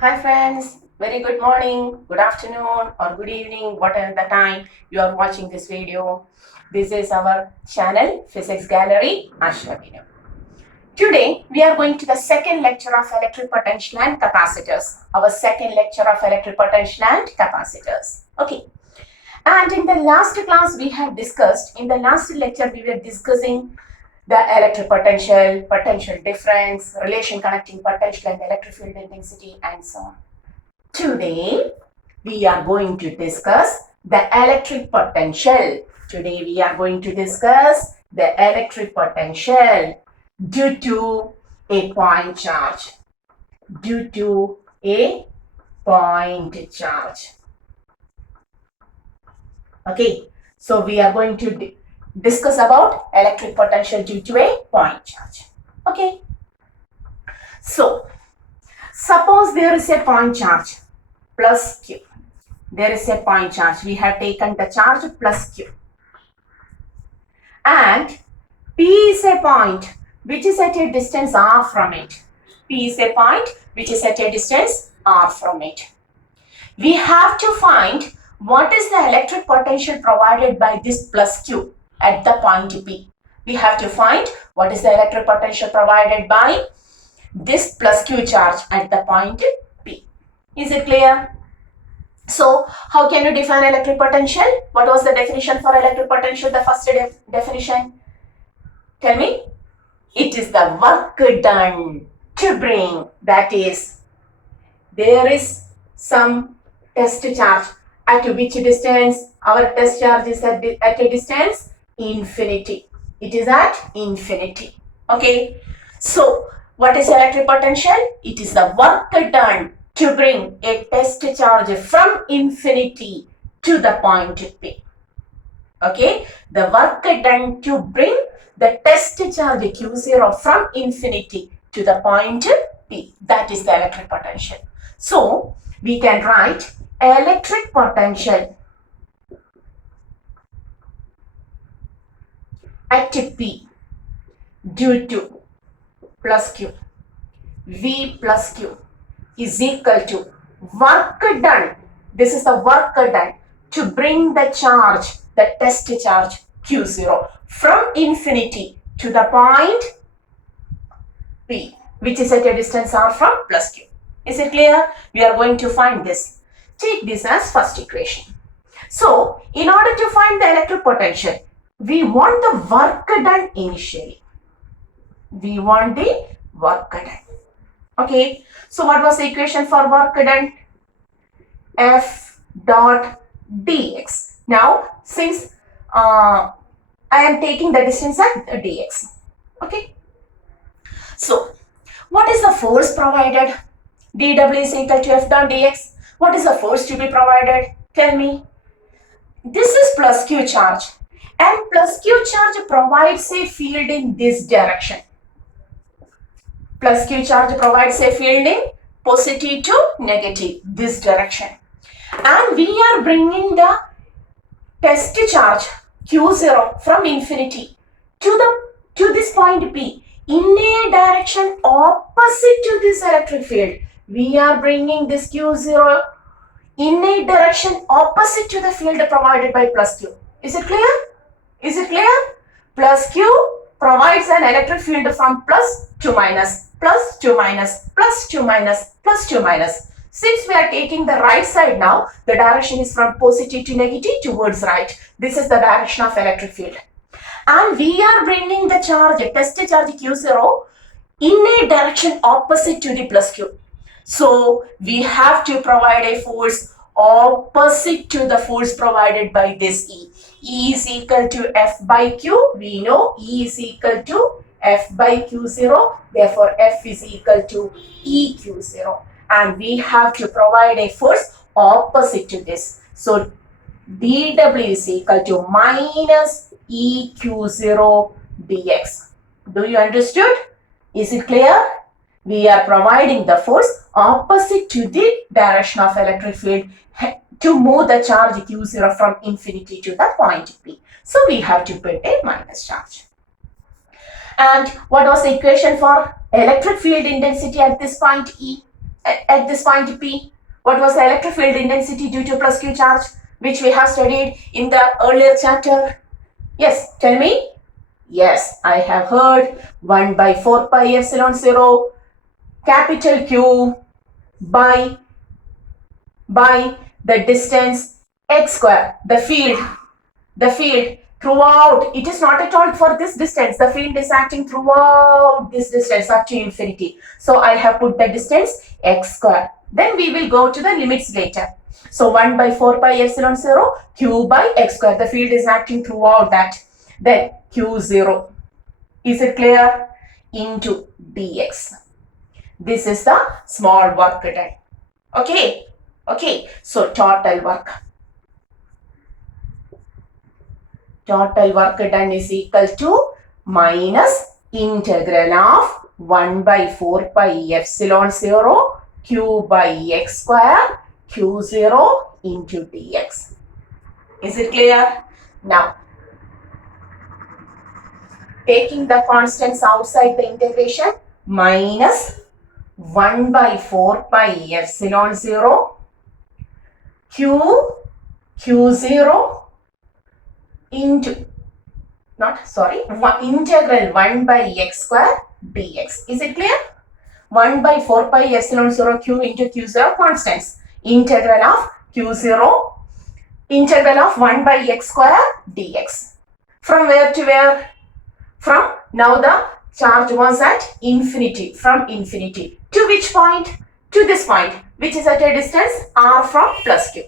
Hi friends, very good morning, good afternoon or good evening, whatever the time you are watching this video. This is our channel Physics Gallery Ashwabinu. Today we are going to the second lecture of electric potential and capacitors. Our second lecture of electric potential and capacitors. Okay. And in the last class we have discussed, in the last lecture we were discussing the electric potential, potential difference, relation connecting potential and electric field intensity and so on. Today we are going to discuss the electric potential. Today we are going to discuss the electric potential due to a point charge. Due to a point charge. Okay, so we are going to discuss about electric potential due to a point charge. Okay, so suppose there is a point charge plus q. There is a point charge. We have taken the charge plus q. And P is a point which is at a distance r from it. P is a point which is at a distance r from it. We have to find what is the electric potential provided by this plus q at the point P. We have to find what is the electric potential provided by this plus q charge at the point P. Is it clear? So, how can you define electric potential? What was the definition for electric potential, the first definition? Tell me. It is the work done to bring, that is, there is some test charge. At which distance? Our test charge is at a distance infinity. It is at infinity. Okay. So, what is electric potential? It is the work done to bring a test charge from infinity to the point P. Okay. The work done to bring the test charge Q0 from infinity to the point P. That is the electric potential. So, we can write electric potential at P due to plus Q, V plus Q is equal to work done. This is the work done to bring the charge, the test charge Q0 from infinity to the point P, which is at a distance r from plus Q. Is it clear? We are going to find this. Take this as first equation. So, in order to find the electric potential, we want the work done initially. We want the work done. Okay. So, what was the equation for work done? F dot dx. Now, since I am taking the distance at dx. Okay. So, what is the force provided? dw is equal to F dot dx. What is the force to be provided? Tell me. This is plus q charge. And plus q charge provides a field in this direction. Plus q charge provides a field in positive to negative, this direction. And we are bringing the test charge Q0 from infinity to this point P in a direction opposite to this electric field. We are bringing this Q0 in a direction opposite to the field provided by plus Q. Is it clear? Is it clear? Plus Q provides an electric field from plus to minus, plus to minus, plus to minus, plus to minus. Since we are taking the right side now, the direction is from positive to negative towards right. This is the direction of electric field. And we are bringing the charge, test charge Q0 in a direction opposite to the plus Q. So, we have to provide a force opposite to the force provided by this E. E is equal to F by Q. We know E is equal to F by Q0. Therefore, F is equal to EQ0. And we have to provide a force opposite to this. So, dW is equal to minus EQ0 dx. Do you understood? Is it clear? We are providing the force opposite to the direction of electric field to move the charge Q0 from infinity to the point P. So, we have to put a minus charge. And what was the equation for electric field intensity at this point E? at this point P? What was the electric field intensity due to plus Q charge, which we have studied in the earlier chapter? Yes, tell me. Yes, I have heard 1 by 4 pi epsilon 0 capital Q by the distance x square. The field throughout, it is not at all for this distance. The field is acting throughout this distance up to infinity. So I have put the distance x square. Then we will go to the limits later. So 1 by 4 pi epsilon 0 q by x square. The field is acting throughout that. Then q0. Is it clear? Into dx. This is the small work done. Okay. Okay. So total work. Total work done is equal to minus integral of 1 by 4 pi epsilon 0 q by x square q0 into dx. Is it clear? Now, taking the constants outside the integration, minus 1 by 4 pi epsilon 0 q0 into integral 1 by x square dx. Is it clear? 1 by 4 pi epsilon 0 q into q0 constants. Integral of q0, integral of 1 by x square dx. From where to where? From, now the charge was at infinity, from infinity. To which point? To this point, which is at a distance r from plus q.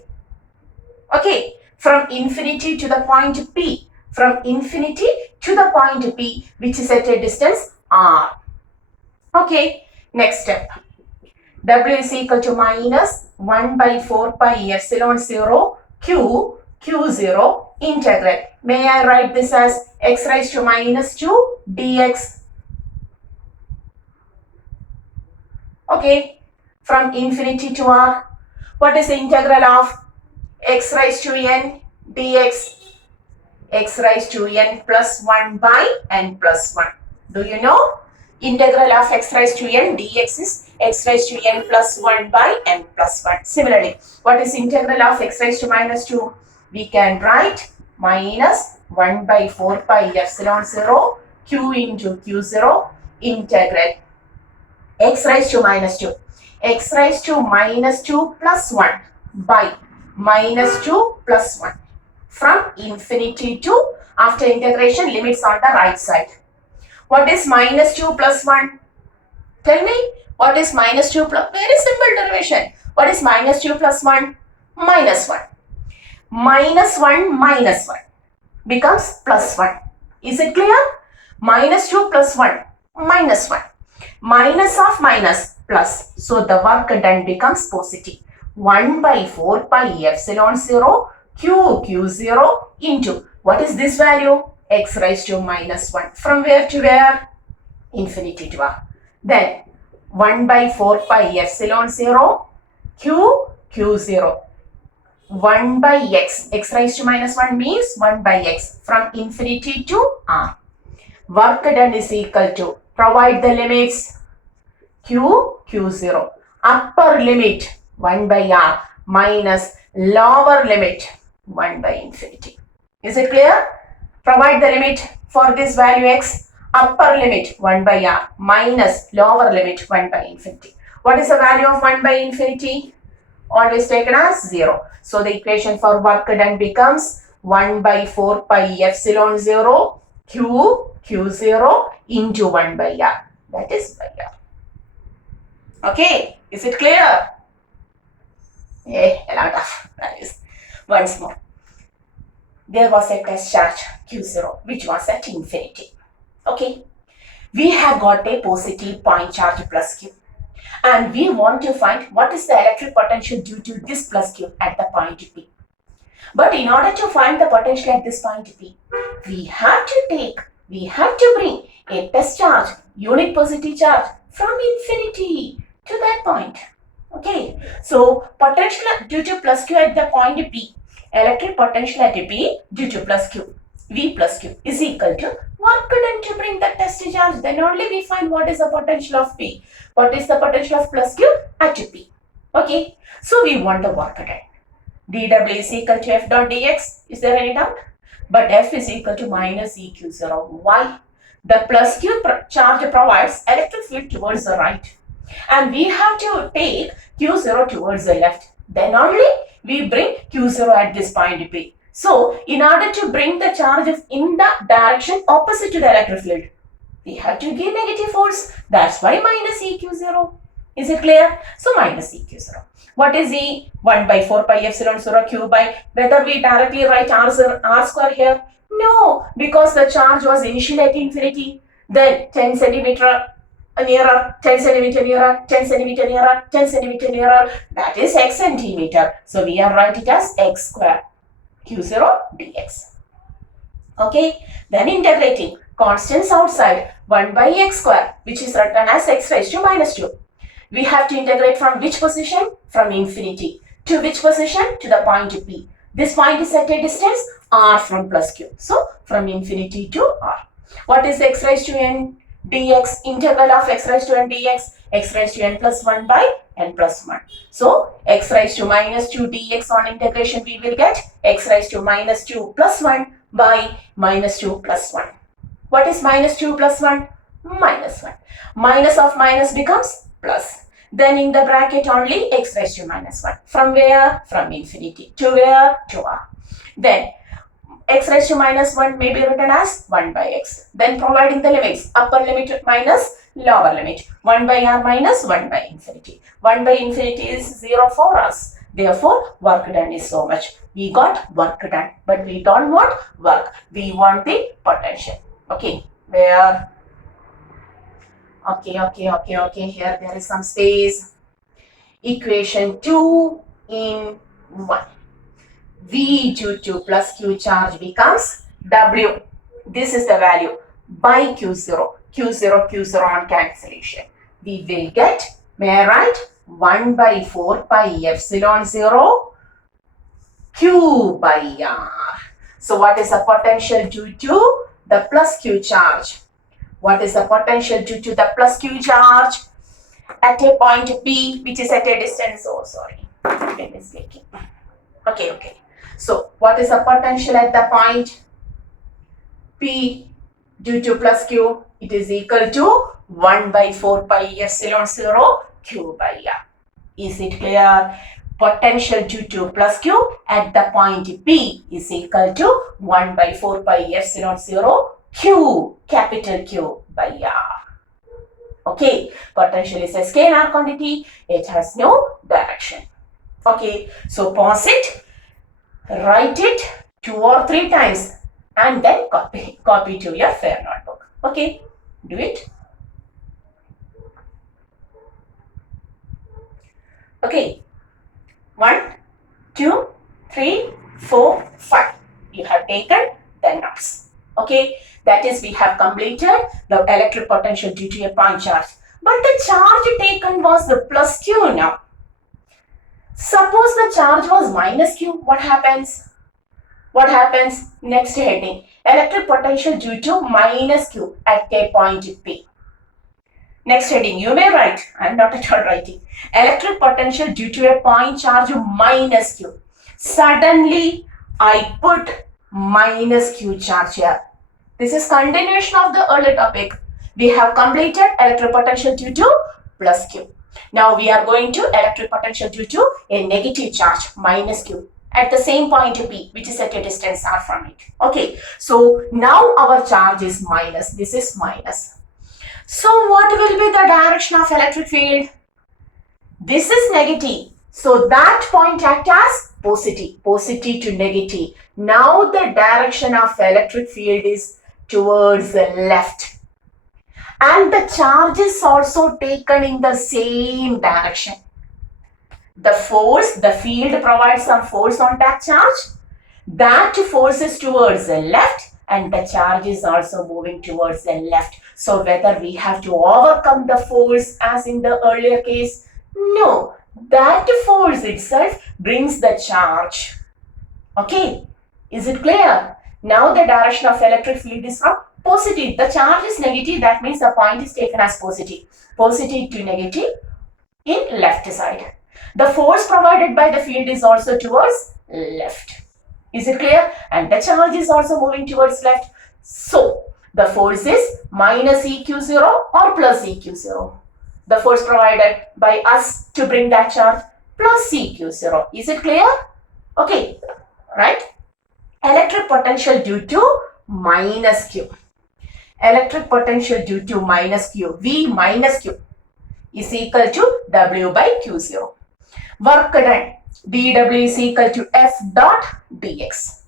Okay, from infinity to the point P. From infinity to the point P, which is at a distance r. Okay, next step. W is equal to minus 1 by 4 pi epsilon 0 q0 integral. May I write this as x raised to minus 2 dx. Okay, from infinity to r. What is the integral of x raised to n dx? X raised to n plus 1 by n plus 1. Do you know? Integral of x raised to n dx is x raised to n plus 1 by n plus 1. Similarly, what is integral of x raised to minus 2? We can write minus 1 by 4 pi epsilon 0 q into q0 integral x raised to minus 2. X raised to minus 2 plus 1 by minus 2 plus 1. From infinity to, after integration, limits on the right side. What is minus 2 plus 1? Tell me, what is minus 2 plus? Very simple derivation. What is minus 2 plus 1? Minus 1. Minus 1 becomes plus 1. Is it clear? Minus 2 plus 1, minus 1. Minus of minus, plus. So the work done becomes positive. 1 by 4 pi epsilon 0 q0 into, what is this value? X raised to minus 1. From where to where? Infinity to r. Then 1 by 4 pi epsilon 0 q0. 1 by x. X raised to minus 1 means 1 by x. From infinity to r. Work done is equal to, provide the limits, q0. Upper limit 1 by r minus lower limit 1 by infinity. Is it clear? Provide the limit for this value x. Upper limit 1 by r minus lower limit 1 by infinity. What is the value of 1 by infinity? Always taken as 0. So the equation for work done becomes 1 by 4 pi epsilon 0 q0 into 1 by r. That is by r. Okay, is it clear? A lot of values. Once more. There was a test charge q0 which was at infinity. Okay. We have got a positive point charge plus q. And we want to find what is the electric potential due to this plus q at the point P. But in order to find the potential at this point P, we have to bring a test charge, unit positive charge from infinity to that point. Okay, so potential due to plus q at the point P, electric potential at P due to plus q. V plus Q is equal to work done to bring the test charge. Then only we find what is the potential of P. What is the potential of plus Q at P. Okay. So we want the work done. dW is equal to F dot dx. Is there any doubt? But F is equal to minus EQ0. Why? The plus Q charge provides electric field towards the right. And we have to take Q0 towards the left. Then only we bring Q0 at this point P. So, in order to bring the charge in the direction opposite to the electric field, we have to give negative force. That's why minus EQ0. Is it clear? So, minus EQ0. What is E? 1 by 4 pi epsilon 0 Q by, whether we directly write R square here? No, because the charge was initially at infinity. Then 10 centimeter nearer, 10 centimeter nearer, 10 centimeter nearer, 10 centimeter nearer. That is x centimeter. So, we are write it as x square. Q0 dx. Okay, then integrating constants outside 1 by x square, which is written as x raised to minus 2. We have to integrate from which position? From infinity. To which position? To the point P. This point is at a distance r from plus q. So, from infinity to r. What is x raised to n dx? Integral of x raised to n dx. X raised to n plus 1 by n plus 1. So, x raised to minus 2 dx on integration we will get x raised to minus 2 plus 1 by minus 2 plus 1. What is minus 2 plus 1? Minus 1. Minus of minus becomes plus. Then in the bracket only x raised to minus 1. From where? From infinity. To where? To r. Then x raised to minus 1 may be written as 1 by x. Then providing the limits, upper limit minus lower limit. 1 by r minus 1 by infinity. 1 by infinity is 0 for us. Therefore, work done is so much. We got work done, but we don't want work. We want the potential. Okay, where? Okay. Here there is some space. Equation 2 in 1. V due to plus Q charge becomes W. This is the value by Q0. Q0 on cancellation. We will get, may I write? 1 by 4 pi epsilon 0 Q by R. So what is the potential due to the plus Q charge? What is the potential due to the plus Q charge at a point P, which is at a distance? Oh, sorry. Pen is leaking. Okay. So, what is the potential at the point P due to plus Q? It is equal to 1 by 4 pi epsilon 0 Q by R. Is it clear? Potential due to plus Q at the point P is equal to 1 by 4 pi epsilon 0 Q, capital Q by R. Okay, potential is a scalar quantity. It has no direction. Okay, so pause it, write it 2 or 3 times and then copy to your fair notebook. Okay, do it. Okay, 1, 2, 3, 4, 5. You have taken the notes. Okay, that is, we have completed the electric potential due to a point charge. But the charge taken was the plus Q now. Suppose the charge was minus Q, what happens? What happens? Next heading, electric potential due to minus Q at a point P. Next heading, you may write, I am not at all writing, electric potential due to a point charge minus Q. Suddenly, I put minus Q charge here. This is continuation of the earlier topic. We have completed electric potential due to plus Q. Now we are going to electric potential due to a negative charge minus Q at the same point P, which is at a distance r from it. Okay, so now our charge is minus. This is minus. So what will be the direction of electric field? This is negative. So that point acts as positive to negative. Now the direction of electric field is towards the left. And the charge is also taken in the same direction. The force, the field provides some force on that charge. That force is towards the left and the charge is also moving towards the left. So whether we have to overcome the force as in the earlier case? No, that force itself brings the charge. Okay, is it clear? Now the direction of electric field is from positive. The charge is negative, that means the point is taken as positive. Positive to negative in left side. The force provided by the field is also towards left. Is it clear? And the charge is also moving towards left. So the force is minus EQ0 or plus EQ0. The force provided by us to bring that charge plus EQ0. Is it clear? Okay, right? Electric potential due to minus Q. Electric potential due to minus Q, V minus Q, is equal to W by Q0. Work done, dW is equal to F dot dx.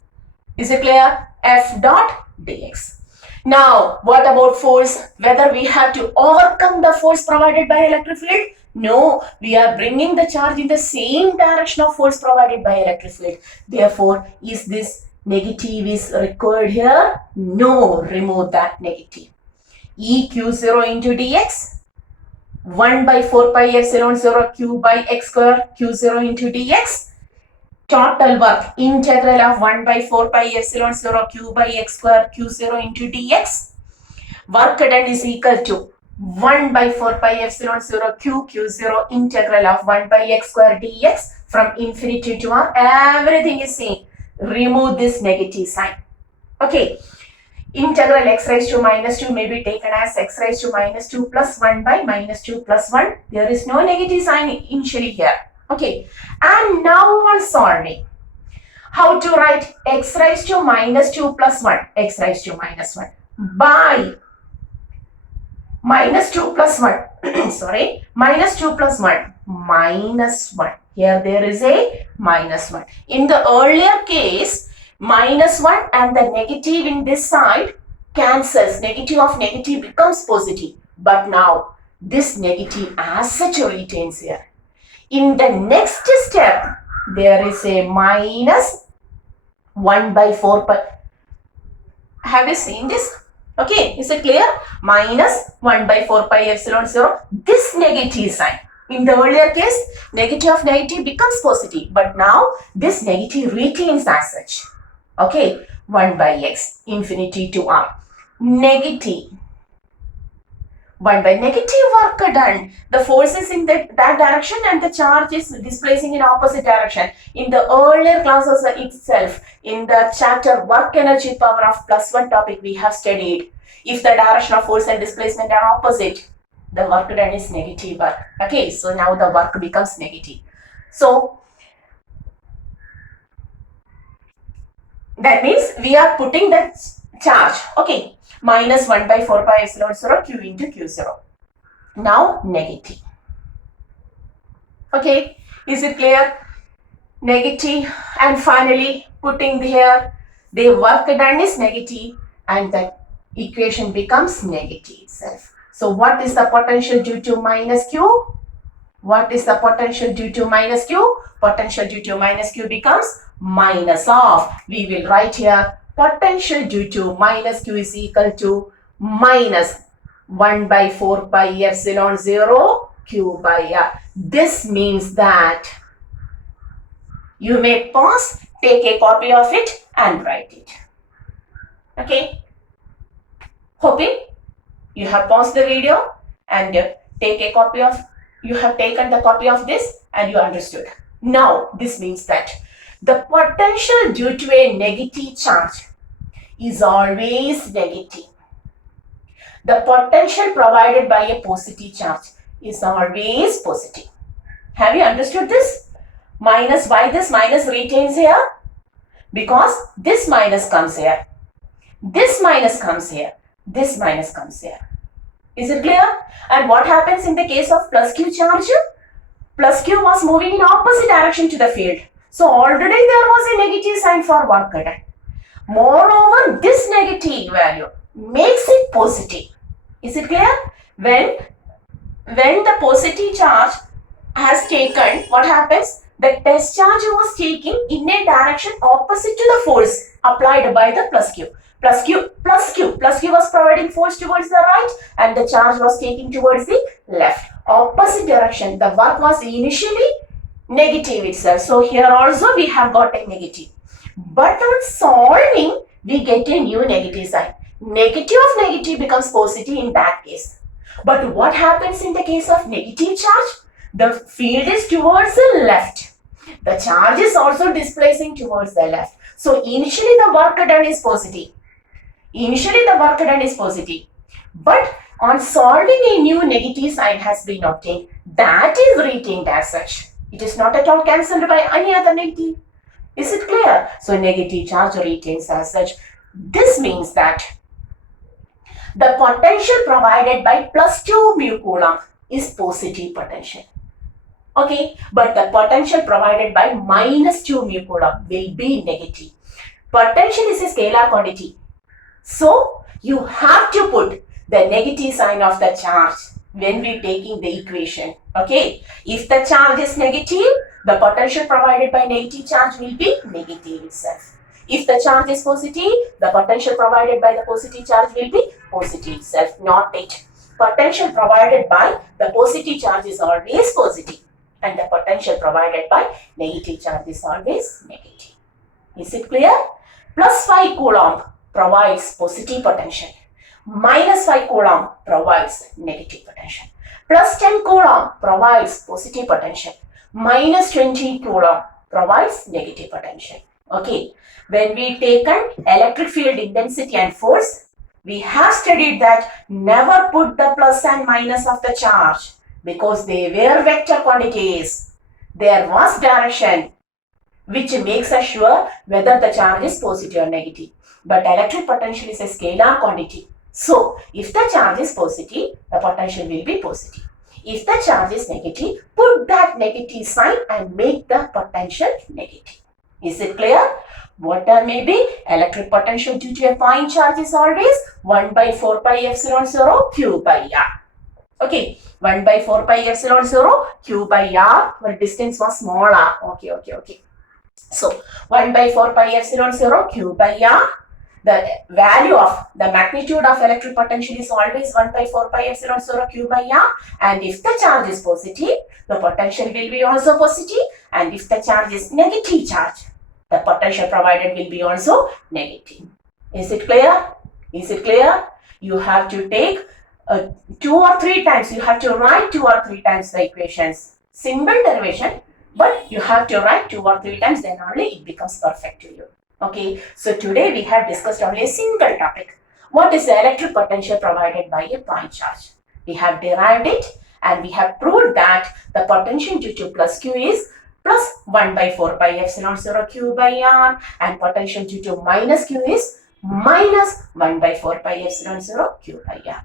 Is it clear? F dot dx. Now, what about force? Whether we have to overcome the force provided by electric field? No, we are bringing the charge in the same direction of force provided by electric field. Therefore, is this negative is required here? No, remove that negative. EQ0 into dx, 1 by 4 pi epsilon 0 q by x square q0 into dx. Total work, integral of 1 by 4 pi epsilon 0 q by x square q0 into dx. Work done is equal to 1 by 4 pi epsilon 0 q0 integral of 1 by x square dx from infinity to 1. Everything is same. Remove this negative sign. Okay. Integral x raised to minus 2 may be taken as x raised to minus 2 plus 1 by minus 2 plus 1. There is no negative sign initially here. Okay. And now on solving. How to write x raised to minus 2 plus 1? X raised to minus 1 by minus 2 plus 1. Sorry. Minus 2 plus 1. Minus 1. Here there is a minus 1. In the earlier case, minus 1 and the negative in this side cancels. Negative of negative becomes positive. But now, this negative as such retains here. In the next step, there is a minus 1 by 4 pi. Have you seen this? Okay, is it clear? Minus 1 by 4 pi epsilon 0. This negative sign. In the earlier case, negative of negative becomes positive. But now, this negative retains as such. Okay, 1 by x, infinity to r. Negative. 1 by negative work done. The force is in that direction and the charge is displacing in opposite direction. In the earlier classes itself, in the chapter work energy power of +1 topic, we have studied if the direction of force and displacement are opposite, the work done is negative work. Okay, so now the work becomes negative. So that means we are putting that charge, okay, minus 1 by 4 pi epsilon 0 q into q0. Now negative. Okay, is it clear? Negative, and finally putting here the work done is negative and the equation becomes negative itself. So what is the potential due to minus q? What is the potential due to minus q? Potential due to minus q becomes minus of. We will write here potential due to minus q is equal to minus 1 by 4 pi epsilon 0 q by r. This means that you may pause, take a copy of it and write it. Okay. Hoping you have paused the video and take a copy of, you have taken the copy of this and you understood. Now this means that the potential due to a negative charge is always negative. The potential provided by a positive charge is always positive. Have you understood this? Minus, why this minus retains here? Because this minus comes here. This minus comes here. This minus comes here. Is it clear? And what happens in the case of plus q charge? Plus q was moving in opposite direction to the field. So already there was a negative sign for work done. Moreover, this negative value makes it positive. Is it clear? When the positive charge has taken, what happens? The test charge was taking in a direction opposite to the force applied by the plus q. Plus q was providing force towards the right and the charge was taking towards the left. Opposite direction. The work was initially negative itself. So here also we have got a negative. But on solving, we get a new negative sign. Negative of negative becomes positive in that case. But what happens in the case of negative charge? The field is towards the left. The charge is also displacing towards the left. So initially the work done is positive. But on solving, a new negative sign has been obtained. That is retained as such. It is not at all cancelled by any other negative. Is it clear? So negative charge retains as such. This means that the potential provided by plus 2 mu coulomb is positive potential. Okay, but the potential provided by minus 2 mu coulomb will be negative. Potential is a scalar quantity. So you have to put the negative sign of the charge when we taking the equation. Okay, if the charge is negative, the potential provided by negative charge will be negative itself. If the charge is positive, the potential provided by the positive charge will be positive itself, not it. Potential provided by the positive charge is always positive and the potential provided by negative charge is always negative. Is it clear? Plus 5 coulomb provides positive potential. Minus 5 coulomb provides negative potential. Plus 10 coulomb provides positive potential. Minus 20 coulomb provides negative potential. Okay. When we taken electric field intensity and force, we have studied that never put the plus and minus of the charge because they were vector quantities. There was direction which makes us sure whether the charge is positive or negative. But electric potential is a scalar quantity. So, if the charge is positive, the potential will be positive. If the charge is negative, put that negative sign and make the potential negative. Is it clear? What may be electric potential due to a point charge is always 1 by 4 pi epsilon 0 q by r. Okay, 1 by 4 pi epsilon 0 q by r, where distance was small r. Okay. So, 1 by 4 pi epsilon 0 q by r, the value of the magnitude of electric potential is always 1 by 4 pi epsilon 0 q by r, and if the charge is positive, the potential will be also positive, and if the charge is negative charge, the potential provided will be also negative. Is it clear? You have to take 2 or 3 times, you have to write 2 or 3 times the equations. Simple derivation, but you have to write 2 or 3 times, then only it becomes perfect to you. Okay, so today we have discussed only a single topic. What is the electric potential provided by a point charge? We have derived it and we have proved that the potential due to plus q is plus 1 by 4 pi epsilon 0 q by r, and potential due to minus q is minus 1 by 4 pi epsilon 0 q by r.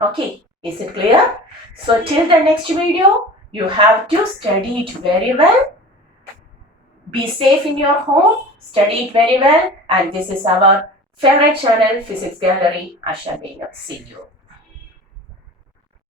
Okay, is it clear? So till the next video, you have to study it very well. Be safe in your home, study it very well, and this is our favorite channel, Physics Gallery. I shall be see you.